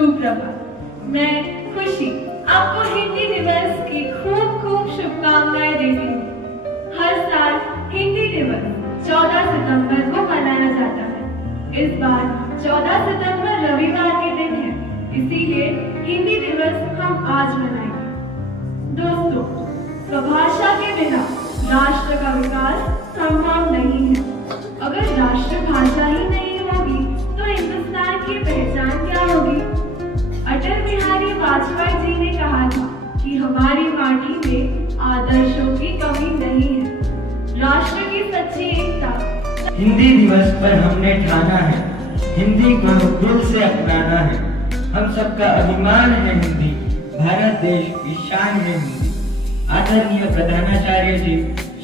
सुप्रभात। मैं खुशी आपको हिंदी दिवस की खूब खूब शुभकामनाएं देती हूँ। हर साल हिंदी दिवस 14 सितंबर को मनाया जाता है। इस बार 14 सितंबर रविवार के दिन है, इसीलिए हिंदी दिवस हम आज मनाएंगे। दोस्तों, स्वभाषा के बिना राष्ट्र का विकास संभव नहीं है। अगर राष्ट्रभाषा ही नहीं होगी तो हिंदुस्तान की पहचान क्या होगी? अटल बिहारी वाजपेयी जी ने कहा था कि हमारी माटी में आदर्शों की कमी नहीं है। राष्ट्र की सच्ची एकता। हिंदी दिवस पर हमने ठाना है, हिंदी को दिल से अपनाना है। हम सबका अभिमान है हिंदी, भारत देश की शान है हिंदी। आदरणीय प्रधानाचार्य जी,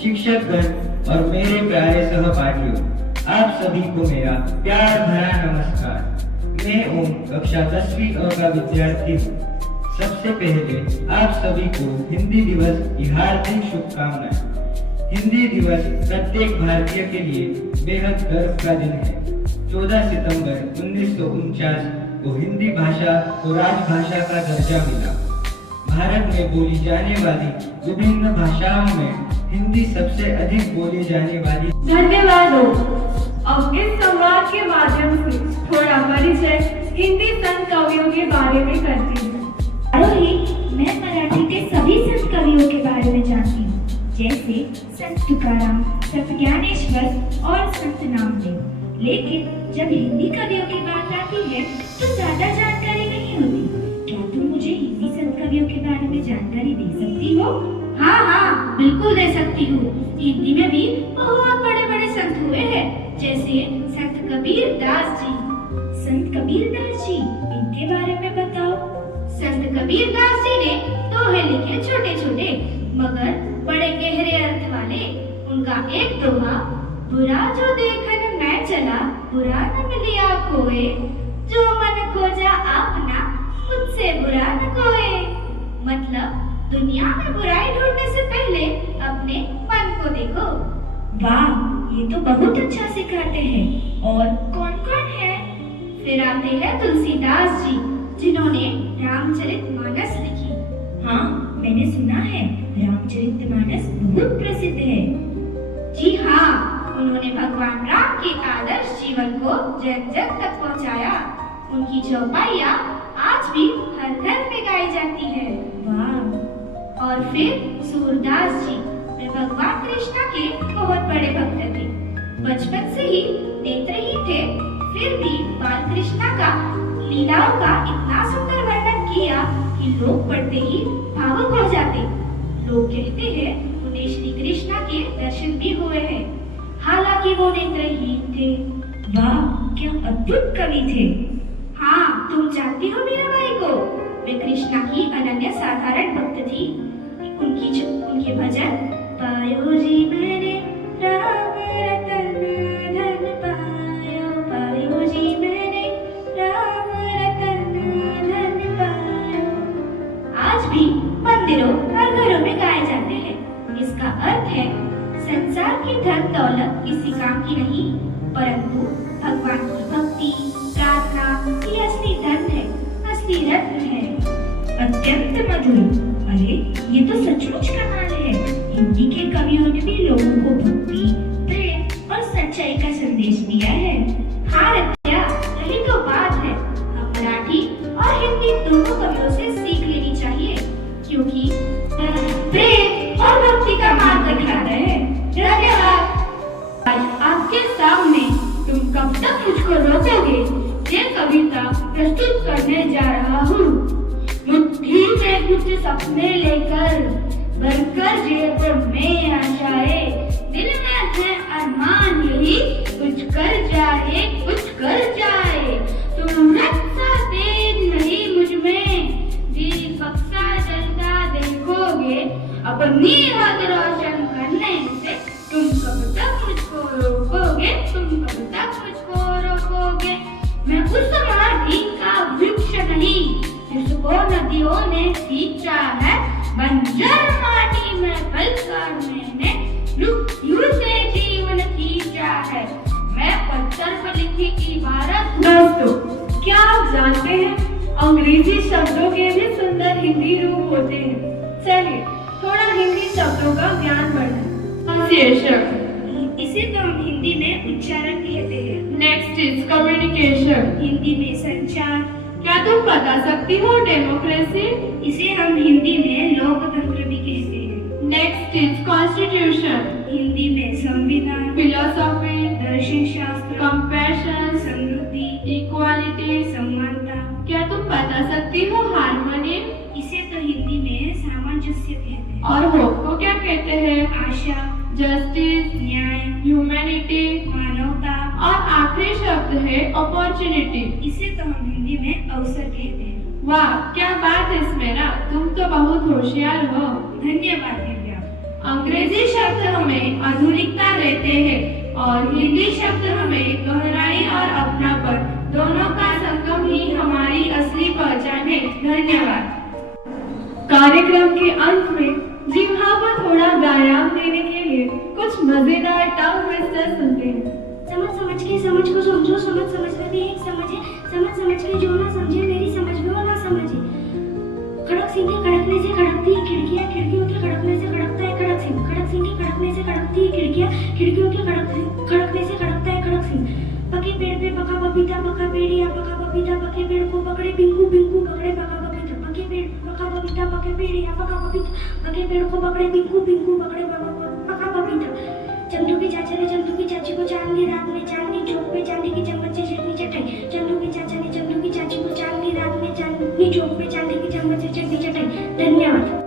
शिक्षकगण और मेरे प्यारे सहपाठियों, आप सभी को मेरा प्यार भरा नमस्कार। मैं ओम कक्षा 10वीं अ का विद्यार्थी हूँ। सबसे पहले आप सभी को हिंदी दिवस की हार्दिक शुभकामनाएं। हिंदी दिवस प्रत्येक भारतीय के लिए बेहद गर्व का दिन है। 14 सितंबर 1949 को हिंदी भाषा को राजभाषा का दर्जा मिला। भारत में बोली जाने वाली विभिन्न भाषाओं में हिंदी सबसे अधिक बोली जाने वाली। धन्यवाद। अब इस संवाद के माध्यम से थोड़ा परिचय हिंदी संत कवियों के बारे में करती हूँ। मैं मराठी के सभी संत कवियों के बारे में जानती हूँ, जैसे संत तुकाराम, संत ज्ञानेश्वर और संत नामदेव। लेकिन जब हिंदी कवियों की बात आती है तो ज्यादा जानकारी नहीं होती। क्या तुम मुझे हिंदी संत कवियों के बारे में जानकारी दे सकती हो? हाँ, बिल्कुल दे सकती हूँ। हिंदी में भी बहुत बड़े बड़े संत हुए हैं, जैसे संत कबीर दास जी। संत कबीर दास जी, इनके बारे में बताओ। संत कबीर दास जी ने दोहे लिखे, छोटे छोटे मगर बड़े गहरे अर्थ वाले। उनका एक दोहा, बुरा जो देखन मैं चला, बुरा न मिलिया कोई, जो मन खोजा आपना, मुझसे बुरा न कोई। मतलब दुनिया में बुराई ढूंढने से पहले अपने मन को देखो। वाह, ये तो बहुत अच्छा सिखाते हैं। और कौन कौन है? फिर आते हैं तुलसीदास जी, जिन्होंने रामचरितमानस लिखी। हाँ, मैंने सुना है रामचरितमानस बहुत प्रसिद्ध है। जी हाँ, उन्होंने भगवान राम के आदर्श जीवन को जन जन तक पहुँचाया। उनकी चौपाइयाँ आज भी हर घर में गाई जाती है। वाह। और फिर सूरदास जी, वे भगवान कृष्ण के बहुत बड़े भक्त थे। बचपन से ही नेत्रहीन थे, फिर भी बाल कृष्ण का लीलाओं का इतना सुंदर वर्णन किया कि लोग पढ़ते ही भावुक हो जाते। लोग कहते हैं उन्हें श्री कृष्ण के दर्शन भी हुए हैं, हालांकि वो नेत्रहीन थे। वाह, क्या अद्भुत कवि थे। हाँ, तुम जानती हो मीराबाई को? वे कृष्ण की अनन्य साधारण भक्त थी। उनके भजन, पायो जी मैंने राम रतन धन पायो, पायो जी मैंने राम रतन धन पायो, आज भी मंदिरों और घरों में गाए जाते हैं। इसका अर्थ है संसार की धन दौलत किसी काम की नहीं, परंतु भगवान की भक्ति प्रार्थना ही असली धन है, असली रत्न है। अत्यंत मधुर। अरे, ये तो सचमुच कमाल है। हिंदी के कवियों ने भी लोगों को भक्ति, प्रेम और सच्चाई का संदेश दिया है। हाँ रत्या, यही तो बात है। हम मराठी और हिंदी दोनों कवियों से सीख लेनी चाहिए, क्योंकि प्रेम और भक्ति का मार्ग दिखाते हैं। धन्यवाद। आज आपके सामने तुम कब तक मुझको रोकोगे? ये कविता प्रस्तुत करने जा रहा हूँ। मुट्ठी में कुछ सपने लेकर भरकर जेब में आशाएं, दिल में है अरमान यही कुछ कर जाए, कुछ कर जाए। सूरज सा तेज नहीं मुझ में, दीपक सा जलता देखोगे, अपनी हद रोशन करने से तुम कब तक मुझको रोकोगे? तुम कब तक मुझको रोकोगे? मैं उस मराठी का वृक्ष नहीं जिसको नदियों ने सींचा है, बंजर माटी में पलकर मैंने यूं से जीवन खींचा है। मैं पत्थर पर लिखी इबारत। दोस्तों, क्या आप जानते हैं अंग्रेजी शब्दों के भी सुंदर हिंदी रूप होते हैं। चलिए थोड़ा हिंदी शब्दों का ज्ञान बढ़ाएं। Pronunciation. इसे तो हम हिंदी में उच्चारण कहते हैं। Next is communication. हिंदी में संचार। क्या तुम बता सकती हो डेमोक्रेसी? इसे हम हिंदी में लोकतंत्र भी कहते हैं। Next is constitution. हिंदी में संविधान, Philosophy. दर्शन शास्त्र, Compassion. समृद्धि, Equality. समानता। क्या तुम बता सकती हो हार्मनी? इसे तो हिंदी में सामंजस्य कहते हैं। और होप को क्या कहते हैं? आशा, जस्टिस, न्याय, ह्यूमैनिटी। मानवता। और आखिरी शब्द है अपॉर्चुनिटी। इसे तो हम हिंदी में अवसर कहते हैं। वाह क्या बात है स्मेरा, तुम तो बहुत होशियार हो। धन्यवाद दिव्या। अंग्रेजी शब्द हमें आधुनिकता देते हैं और हिंदी शब्द हमें गहराई और अपनापन, दोनों का संगम ही हमारी असली पहचान है। धन्यवाद। कार्यक्रम के अंत में जिह्वा को थोड़ा व्यायाम देने के लिए कुछ मजेदार टंग ट्विस्टर सुनते हैं। समझ के समझ को समझो, समझ भी एक समझ है, समझ के जो ना समझे मेरी समझ में वो ना समझे। खड़क सिंह के खड़कने से खड़कती है खिड़कियां, खिड़कियों के खड़कने से खड़कता है खड़क सिंह, खड़क सिंह के खड़कने से खड़कती है खिड़कियां, खिड़कियों के खड़कने से खड़कता है खड़क सिंह। पके पेड़ पे पका पपीता, पका पेड़ या पका पपीता, पके पेड़ को पकड़े बिंकू, बिंकू पकड़े पका पपीता, पके पेड़ पका पपीता, पके पेड़ या पका पपीता, पके पेड़ को पकड़े बिंकू, बिंकू पकड़े पका पपीता। चंदू के चाचा ने चंदू की चाची को चांदनी रात में चांदनी चौक पे चांदी की चम्मच से चटनी चटाई। चंदू के चाचा ने चंदू की चाची को चांदनी रात में चांदनी चौक पे चांदी की चम्मच से चटनी चटाई। धन्यवाद।